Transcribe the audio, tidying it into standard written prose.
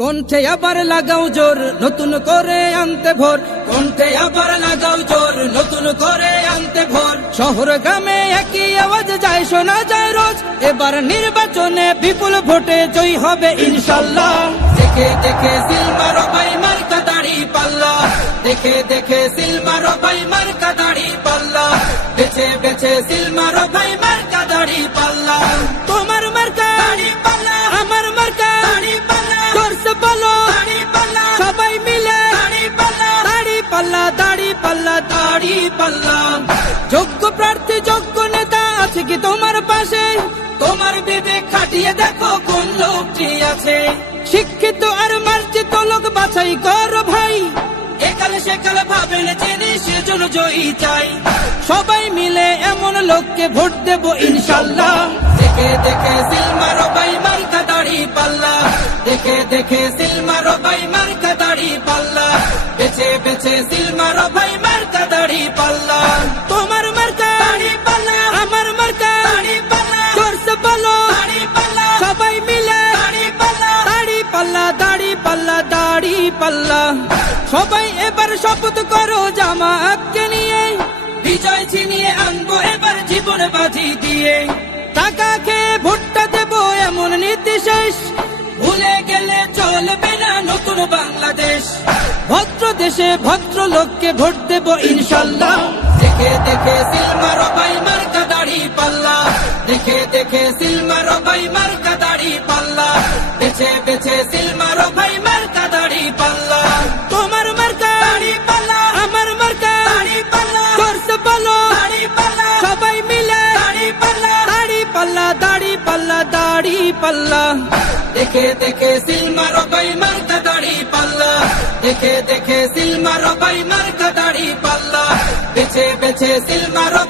কণ্ঠে আবার লাগাও জোর নতুন করে আনতে ভোর, কণ্ঠে আবার লাগাও জোর নতুন করে আনতে ভোর। শহর গ্রামে একই আওয়াজ যায় শোনা যায় রোজ, এবার নির্বাচনে বিপুল ভোটে জয়ী হবে ইনশাল্লাহ। দেখে দেখে সিল মারো ভাই মার্কা দাড়ি পাল্লা, দেখে দেখে সিল মারো ভাই মার্কা দাড়ি পাল্লা, বেছে বেছে সিল মারো ভাই মার্কা দাড়ি পাল্লা। তোমার মার্কা দাড়ি পাল্লা, আমার মার্কা দাড়ি পাল্লা, জোরসে বলো দাড়ি পাল্লা, সবাই মিলে দাড়ি পাল্লা, দাড়ি পাল্লা, দাড়ি পাল্লা, দাড়ি পাল্লা। যোগ্য প্রার্থী যোগ্য নেতা আছে কি তোমার পাশে? তোমার বিবেক খাটিয়ে দেখো কোন লোকটি আছে। শিক্ষিত আর মার্জিত লোক বাছাই করো ভাই, একালে সেকালে ভাবেন জেনে সেজন্য জয়ী চাই। সবাই মিলে এমন লোককে ভোট দেব ইনশাল্লাহ। দেখে দেখে সিল মারো ভাই মার্কা দাড়ি পাল্লা, দেখে দেখে সিল মারো ভাই মার্কা দাড়ি পাল্লা, বেছে বেছে সিল মারো ভাই মার্কা দাড়ি পাল্লা। তোমার মার্কা দাড়ি পাল্লা, আমার মার্কা দাড়ি পাল্লা, জোরসে বলো দাড়ি পাল্লা, সবাই মিলে দাড়ি পাল্লা, দাড়ি পাল্লা, দাড়ি পাল্লা, দাড়ি পাল্লা। সবাই এবার শপথ করো জামাতকে নিয়ে, বিজয় ছিনিয়ে আনবো এবার জীবন বাজি দিয়ে। টাকা খেয়ে ভোটটা দেবো এমন নীতি শেষ, ভুলে গেলে চলবে না নতুন বাংলাদেশ। ভদ্র দেশে ভদ্র লোককে ভোট দেবো ইনশাল্লাহ। দেখে দেখে সিল মারো ভাই মার্কা দাড়ি পাল্লা, দেখে দেখে সিল মারো ভাই মার্কা দাড়ি পাল্লা, বেছে বেছে সিল মারো ভাই মার্কা দাড়ি পাল্লা। তোমার মার্কা দাড়ি পাল্লা, আমার মার্কা দাড়ি পাল্লা, জোরসে বলো দাড়ি পাল্লা, সবাই মিলে দাড়ি পাল্লা, দাড়ি পাল্লা, দাড়ি পাল্লা, দাড়ি পাল্লা। দেখে দেখে সিল মারো ভাই মার্কা দাড়ি পাল্লা, দেখে দেখে সিল মারো ভাই মার্কা দাড়ি পাল্লা, বেছে বেছে সিল মারো